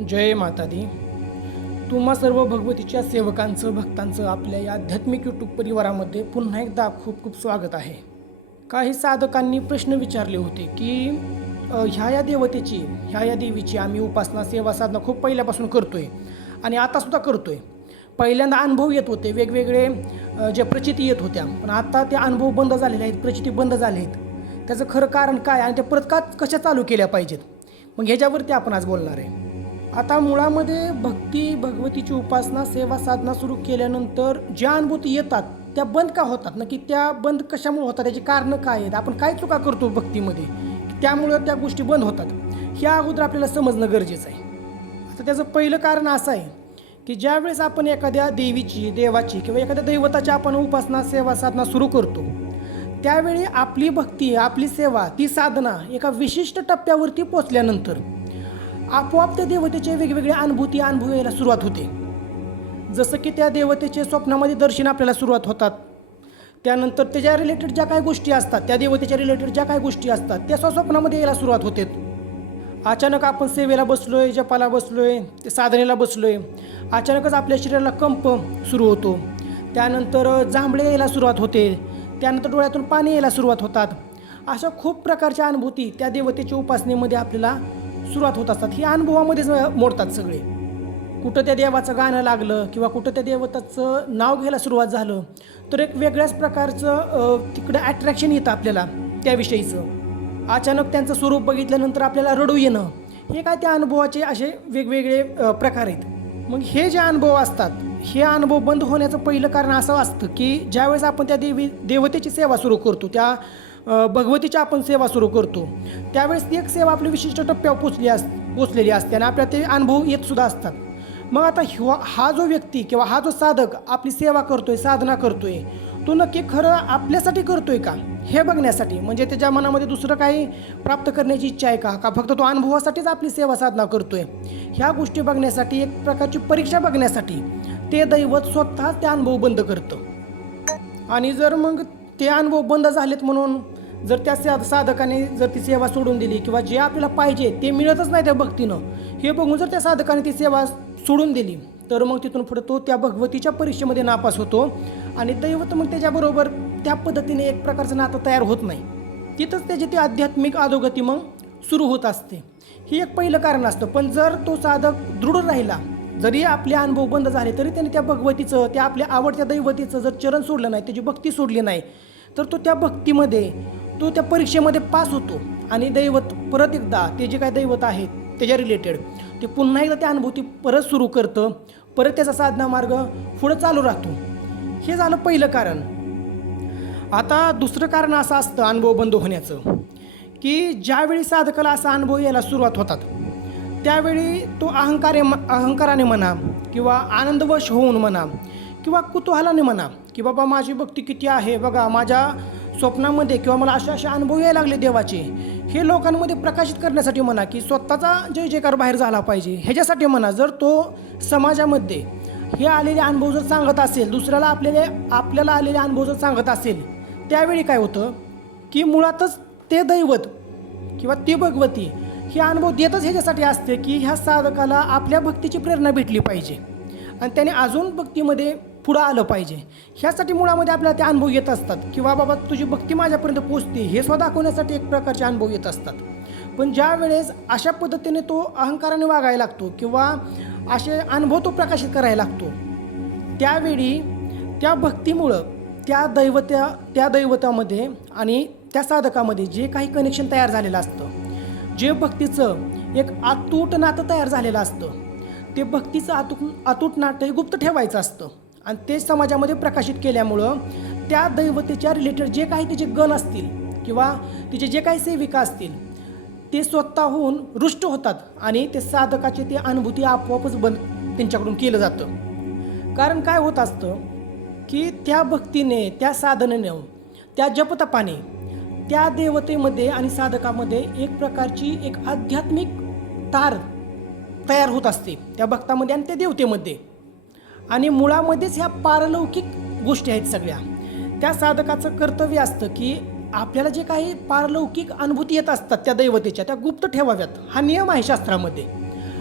जय माता दी. तुम्हा सर्व भगवतीच्या सेवकांचं भक्तांचं आपल्या या आध्यात्मिक यूट्यूब परिवारामध्ये पुन्हा एकदा खूप खूप स्वागत आहे. काही साधकांनी प्रश्न विचारले होते की ह्या देवतेची ह्या देवीची आम्ही उपासना सेवा साधना खूप पहिल्यापासून करतोय आणि आतासुद्धा करतोय. पहिल्यांदा अनुभव येत होते, वेगवेगळे जे प्रचिती येत होत्या, पण आता ते अनुभव बंद झालेले आहेत, प्रचिती बंद झाले आहेत. त्याचं खरं कारण काय आणि त्या परत कशा चालू केल्या पाहिजेत, मग ह्याच्यावरती आपण आज बोलणार आहे. आता मुळामध्ये भक्ती भगवतीची उपासना सेवा साधना सुरू केल्यानंतर ज्या अनुभूती येतात त्या बंद का होतात, नक्की त्या बंद कशामुळे होतात, त्याची कारणं काय आहेत, आपण काय चुका करतो भक्तीमध्ये त्यामुळं त्या गोष्टी बंद होतात, ह्या अगोदर आपल्याला समजणं गरजेचं आहे. आता त्याचं पहिलं कारण असं आहे की ज्यावेळेस आपण एखाद्या देवाची किंवा एखाद्या दैवताची आपण उपासना सेवा साधना सुरू करतो त्यावेळी आपली भक्ती आपली सेवा ती साधना एका विशिष्ट टप्प्यावरती पोचल्यानंतर आपोआप त्या देवतेचे वेगवेगळे अनुभूती अनुभवायला सुरुवात होते. जसं की त्या देवतेचे स्वप्नामध्ये दर्शन आपल्याला सुरुवात होतात, त्यानंतर त्याच्या रिलेटेड ज्या काही गोष्टी असतात, त्या देवतेच्या रिलेटेड ज्या काही गोष्टी असतात त्या स्वप्नामध्ये यायला सुरुवात होते. अचानक आपण सेवेला बसलोय, जपाला बसलोय, ते साधनेला बसलोय, अचानकच आपल्या शरीराला कंप सुरू होतो, त्यानंतर जांभळे यायला सुरुवात होते, त्यानंतर डोळ्यातून पाणी यायला सुरुवात होतात. अशा खूप प्रकारच्या अनुभूती त्या देवतेच्या उपासनेमध्ये आपल्याला सुरुवात होत असतात. ही अनुभवामध्येच मोडतात सगळे. कुठं त्या देवाचं गाणं लागलं किंवा कुठं त्या देवताचं नाव घ्यायला सुरुवात झालं तर एक वेगळ्याच प्रकारचं तिकडं अट्रॅक्शन येतं आपल्याला त्याविषयीचं. अचानक त्यांचं स्वरूप बघितल्यानंतर आपल्याला रडू येणं, हे काय त्या अनुभवाचे असे वेगवेगळे प्रकार आहेत. मग हे जे अनुभव असतात हे अनुभव बंद होण्याचं पहिलं कारण असं असतं की ज्यावेळेस आपण त्या देवतेची सेवा सुरू करतो, त्या भगवतीची आपण सेवा सुरू करतो त्यावेळेस ती एक सेवा आपली विशिष्ट टप्प्यावर पोचलेली असते आणि आपल्याला ते अनुभव येतसुद्धा असतात. मग आता हा जो व्यक्ती किंवा हा जो साधक आपली सेवा करतोय साधना करतोय तो नक्की खरं आपल्यासाठी करतोय का हे बघण्यासाठी, म्हणजे त्याच्या मनामध्ये दुसरं काही प्राप्त करण्याची इच्छा आहे का फक्त तो अनुभवासाठीच आपली सेवा साधना करतोय, ह्या गोष्टी बघण्यासाठी एक प्रकारची परीक्षा बघण्यासाठी ते दैवत स्वतः ते अनुभव बंद करतं. आणि जर मग ते अनुभव बंद झालेत म्हणून जर त्या साधकाने जर ती सेवा सोडून दिली किंवा जे आपल्याला पाहिजे ते मिळतच नाही त्या भक्तीनं, हे बघून जर त्या साधकाने ती सेवा सोडून दिली तर मग तिथून पुढे तो त्या भगवतीच्या परीक्षेमध्ये नापास होतो आणि दैवत मग त्याच्याबरोबर त्या पद्धतीने एक प्रकारचं नातं तयार होत नाही. तिथंच त्याची ती आध्यात्मिक अधोगती मग सुरू होत असते. हे एक पहिलं कारण असतं. पण जर तो साधक दृढ राहिला, जरी आपले अनुभव बंद झाले तरी त्याने त्या भगवतीचं त्या आपल्या आवडत्या दैवतीचं जर चरण सोडलं नाही, त्याची भक्ती सोडली नाही, तर तो त्या भक्तीमध्ये तो त्या परीक्षेमध्ये पास होतो आणि दैवत परत एकदा ते जे काही दैवत आहेत त्याच्या रिलेटेड ते पुन्हा एकदा त्या अनुभूती परत सुरू करतं, परत त्याचा साधना मार्ग पुढं चालू राहतो. हे झालं पहिलं कारण. आता दुसरं कारण असं असतं अनुभव बंद होण्याचं की ज्यावेळी साधकाला असा अनुभव यायला सुरुवात होतात त्यावेळी तो अहंकाराने म्हणा किंवा आनंदवश होऊन म्हणा किंवा कुतूहलाने म्हणा की बाबा माझी भक्ती किती आहे बघा, माझ्या स्वप्नामध्ये किंवा मला असे अनुभव यायला लागले देवाचे, हे लोकांमध्ये प्रकाशित करण्यासाठी म्हणा की स्वतःचा जय जयकार बाहेर झाला पाहिजे ह्याच्यासाठी म्हणा, जर तो समाजामध्ये हे आलेले अनुभव जर सांगत असेल, दुसऱ्याला आपल्याला आलेले अनुभव जर सांगत असेल, त्यावेळी काय होतं की मुळातच ते दैवत किंवा ती भगवती हे अनुभव देतच ह्याच्यासाठी असते की ह्या साधकाला आपल्या भक्तीची प्रेरणा भेटली पाहिजे आणि त्याने अजून भक्तीमध्ये पुढं आलं पाहिजे. ह्यासाठी मुळामध्ये आपल्याला ते अनुभव येत असतात किंवा बाबा तुझी भक्ती माझ्यापर्यंत पोचते हे स्वतः दाखवण्यासाठी एक प्रकारचे अनुभव येत असतात. पण ज्या वेळेस अशा पद्धतीने तो अहंकाराने वागायला लागतो किंवा असे अनुभव तो प्रकाशित करायला लागतो त्यावेळी त्या भक्तीमुळं त्या दैवतामध्ये आणि त्या साधकामध्ये जे काही कनेक्शन तयार झालेलं असतं, जे भक्तीचं एक अतूट नातं तयार झालेलं असतं, ते भक्तीचं अतूट नातं हे गुप्त ठेवायचं असतं आणि ते समाजामध्ये प्रकाशित केल्यामुळं त्या दैवतेच्या रिलेटेड जे काही तिचे गण असतील किंवा तिचे जे काही सेविका असतील ते स्वतःहून रुष्ट होतात आणि ते साधकाची ती अनुभूती आपोआपच बंद त्यांच्याकडून केलं जातं. कारण काय होत असतं की त्या भक्तीने त्या साधनेनं त्या जपतपाने त्या देवतेमध्ये आणि साधकामध्ये एक प्रकारची एक आध्यात्मिक तार तयार होत असते त्या भक्तामध्ये आणि त्या देवतेमध्ये. आणि मुळामध्येच ह्या पारलौकिक गोष्टी आहेत सगळ्या. त्या साधकाचं कर्तव्य असतं की आपल्याला जे काही पारलौकिक अनुभूती येत असतात त्या दैवतेच्या त्या गुप्त ठेवाव्यात, हा नियम आहे शास्त्रामध्ये.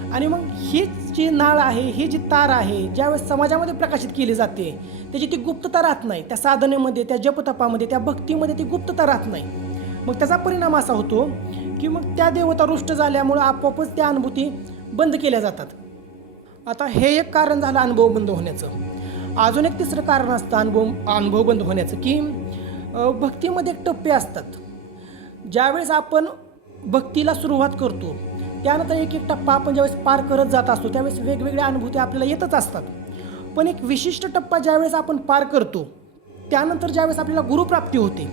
आणि मग ही जी नाळ आहे, ही जी तार आहे, ज्यावेळेस समाजामध्ये प्रकाशित केली जाते, त्याची ती गुप्तता राहत नाही. त्या साधनेमध्ये, त्या जपतपामध्ये, त्या भक्तीमध्ये ती गुप्तता राहत नाही. मग त्याचा परिणाम असा होतो की मग त्या देवता रुष्ट झाल्यामुळं आपोआपच त्या अनुभूती बंद केल्या जातात. आता हे एक कारण झालं अनुभव बंद होण्याचं. अजून एक तिसरं कारण असतं अनुभव बंद होण्याचं, की भक्तीमध्ये एक टप्पे असतात. ज्यावेळेस आपण भक्तीला सुरुवात करतो, त्यानंतर एक एक टप्पा आपण ज्यावेळेस पार करत जात असतो, त्यावेळेस वेगवेगळ्या अनुभूती आपल्याला येतच असतात. पण एक विशिष्ट टप्पा ज्यावेळेस आपण पार करतो, त्यानंतर ज्यावेळेस आपल्याला गुरुप्राप्ती होते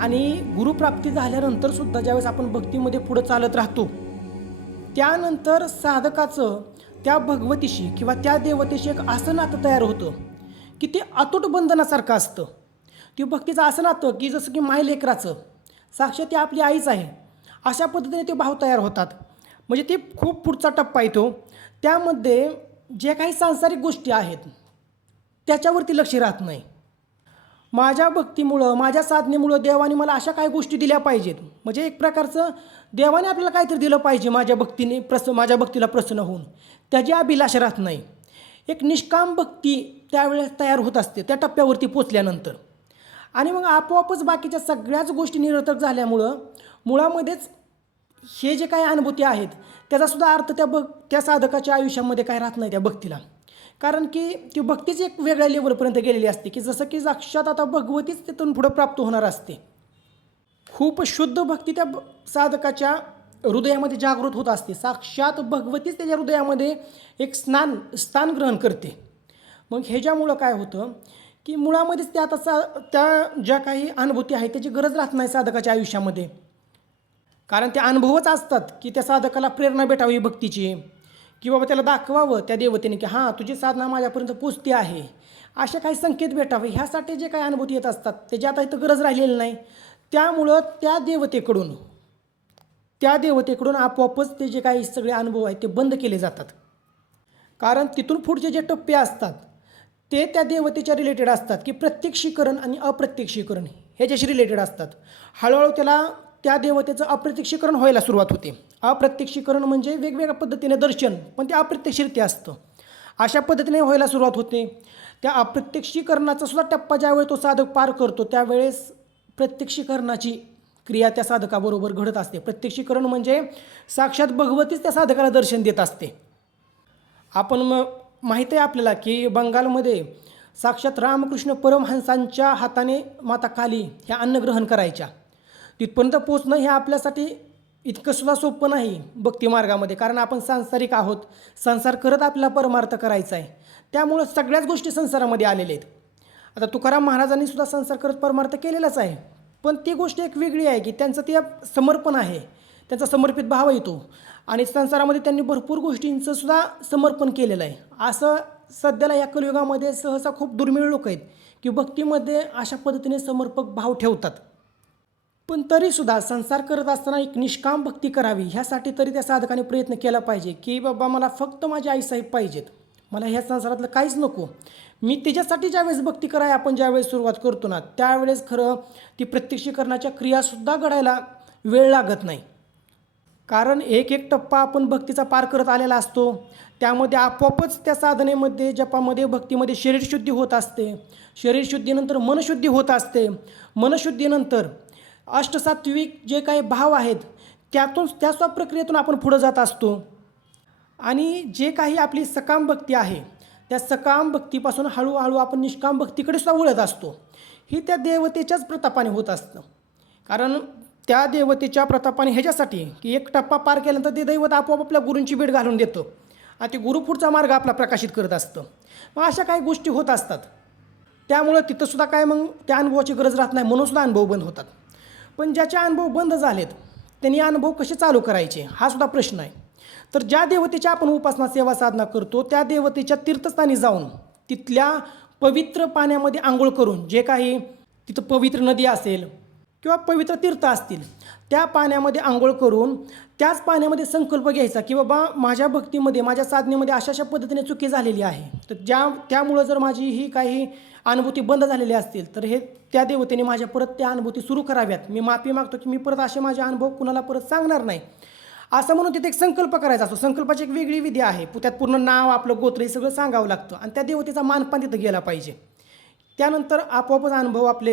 आणि गुरुप्राप्ती झाल्यानंतर सुद्धा ज्यावेळेस आपण भक्तीमध्ये पुढं चालत राहतो, त्यानंतर साधकाचं त्या भगवतीशी किंवा त्या देवतेशी एक असं नातं तयार होतं की ते अतूट बंधनासारखं असतं. ती भक्तीचं असं नातं की जसं की मायलेकराचं, साक्षात ती आपली आईच आहे, अशा पद्धतीने ते भाव तयार होतात. म्हणजे ते खूप पुढचा टप्पा येतो. त्यामध्ये जे काही सांसारिक गोष्टी आहेत त्याच्यावरती लक्ष राहत नाही. माझ्या भक्तीमुळं, माझ्या साधनेमुळं देवाने मला अशा काही गोष्टी दिल्या पाहिजेत, म्हणजे एक प्रकारचं देवाने आपल्याला काहीतरी दिलं पाहिजे माझ्या भक्तीने माझ्या भक्तीला प्रसन्न होऊन, त्याची अभिलाषा राहत नाही. एक निष्काम भक्ती त्यावेळेस तयार होत असते त्या टप्प्यावरती पोचल्यानंतर. आणि मग आपोआपच बाकीच्या सगळ्याच गोष्टी निरर्थक झाल्यामुळं मुळामध्येच हे जे काही अनुभूती आहेत त्याचासुद्धा अर्थ त्या साधकाच्या आयुष्यामध्ये काय राहत नाही त्या भक्तीला. कारण की ती भक्तीच एक वेगळ्या लेवलपर्यंत गेलेली असते की जसं की साक्षात आता भगवतीच तिथून पुढं प्राप्त होणार असते. खूप शुद्ध भक्ती त्या साधकाच्या हृदयामध्ये जागृत होत असते. साक्षात भगवतीच त्याच्या हृदयामध्ये एक स्थान ग्रहण करते. मग ह्याच्यामुळं काय होतं की मुळामध्येच त्या ज्या काही अनुभूती आहेत त्याची गरज राहत नाही साधकाच्या आयुष्यामध्ये. कारण ते अनुभवच असतात की त्या साधकाला प्रेरणा भेटावी भक्तीची, की बाबा त्याला दाखवावं त्या देवतेने की हां तुझी साधना माझ्यापर्यंत पोचते आहे, अशा काही संकेत भेटावे, ह्यासाठी जे काही अनुभूती येत असतात त्याची आता इथं गरज राहिलेली नाही. त्यामुळं त्या देवतेकडून आपोआपच ते जे काही सगळे अनुभव आहेत ते बंद केले जातात. कारण तिथून पुढचे जे टप्पे असतात ते त्या देवतेच्या रिलेटेड असतात की प्रत्यक्षीकरण आणि अप्रत्यक्षीकरण ह्याच्याशी रिलेटेड असतात. हळूहळू त्या देवतेचं अप्रत्यक्षीकरण व्हायला सुरुवात होते. अप्रत्यक्षीकरण म्हणजे वेगवेगळ्या पद्धतीने दर्शन, पण ते अप्रत्यक्षरित्या असतं. अशा पद्धतीने व्हायला सुरुवात होते. त्या अप्रत्यक्षीकरणाचा सुद्धा टप्पा ज्यावेळेस तो साधक पार करतो त्यावेळेस प्रत्यक्षीकरणाची क्रिया त्या साधकाबरोबर घडत असते. प्रत्यक्षीकरण म्हणजे साक्षात भगवतीच त्या साधकाला दर्शन देत असते. आपण माहीत आहे आपल्याला की बंगालमध्ये साक्षात रामकृष्ण परमहंसांच्या हाताने माता काली ह्या अन्नग्रहण करायच्या. तिथपर्यंत पोचणं हे आपल्यासाठी इतकं सुद्धा सोपं नाही भक्तिमार्गामध्ये, कारण आपण सांसारिक आहोत, संसार करत आपल्याला परमार्थ करायचा आहे. त्यामुळं सगळ्याच गोष्टी संसारामध्ये आलेल्या आहेत. आता तुकाराम महाराजांनी सुद्धा संसार करत परमार्थ केलेलाच आहे, पण ती गोष्ट एक वेगळी आहे की त्यांचं ते समर्पण आहे, त्यांचा समर्पित भाव येतो आणि संसारामध्ये त्यांनी भरपूर गोष्टींचं सुद्धा समर्पण केलेलं आहे. असं सध्याला या कलियुगामध्ये सहसा खूप दुर्मिळ लोक आहेत की भक्तीमध्ये अशा पद्धतीने समर्पक भाव ठेवतात. पण तरीसुद्धा संसार करत असताना एक निष्काम भक्ती करावी ह्यासाठी तरी त्या साधकाने प्रयत्न केला पाहिजे की बाबा मला फक्त माझी आईसाहेब पाहिजेत, मला ह्या संसारातलं काहीच नको. मी तिच्यासाठी ज्यावेळेस भक्ती करायला आपण ज्यावेळेस सुरुवात करतो ना त्यावेळेस खरं ती प्रत्यक्षीकरणाच्या क्रियासुद्धा घडायला वेळ लागत नाही. कारण एक एक टप्पा आपण भक्तीचा पार करत आलेला असतो. त्यामध्ये आपोआपच त्या साधनेमध्ये जपामध्ये भक्तीमध्ये शरीरशुद्धी होत असते. शरीरशुद्धीनंतर मनशुद्धी होत असते. मनशुद्धीनंतर अष्टसात्विक जे काही भाव आहेत त्या प्रक्रियेतून आपण पुढं जात असतो. आणि जे काही आपली सकाम भक्ती आहे त्या सकाम भक्तीपासून हळूहळू आपण निष्काम भक्तीकडे सुद्धा वळत असतो. ही त्या देवतेच्याच प्रतापाने होत असतं. कारण त्या देवतेच्या प्रतापाने ह्याच्यासाठी की एक टप्पा पार केल्यानंतर ते दैवत आपोआप आपल्या गुरूंची भेट घालून देतं आणि ते गुरु पुढचा मार्ग आपला प्रकाशित करत असतं. मग अशा काही गोष्टी होत असतात. त्यामुळं तिथंसुद्धा काय मग त्या अनुभवाची गरज राहत नाही, म्हणूनसुद्धा अनुभव बंद होतात. पण ज्याचे अनुभव बंद झालेत त्यांनी अनुभव कसे चालू करायचे हा सुद्धा प्रश्न आहे. तर ज्या देवतेच्या आपण उपासना सेवा साधना करतो त्या देवतेच्या तीर्थस्थानी जाऊन तिथल्या पवित्र पाण्यामध्ये आंघोळ करून, जे काही तिथं पवित्र नदी असेल किंवा पवित्र तीर्थ असतील त्या पाण्यामध्ये आंघोळ करून त्याच पाण्यामध्ये संकल्प घ्यायचा की बाबा माझ्या भक्तीमध्ये माझ्या साधनेमध्ये अशा पद्धतीने चुकी झालेली आहे, तर त्यामुळं जर माझी ही काही अनुभूती बंद झालेली असतील तर हे त्या देवतेने माझ्या परत त्या अनुभूती सुरू कराव्यात. मी माफी मागतो की मी परत असे माझे अनुभव कुणाला परत सांगणार नाही. असं म्हणून तिथे एक संकल्प करायचा असतो. संकल्पाची एक वेगळी विधी आहे. त्यात पूर्ण नाव, आपलं गोत्र हे सगळं सांगावं लागतं आणि त्या देवतेचा मानपान तिथं गेला पाहिजे. त्यानंतर आपोआपच अनुभव आपले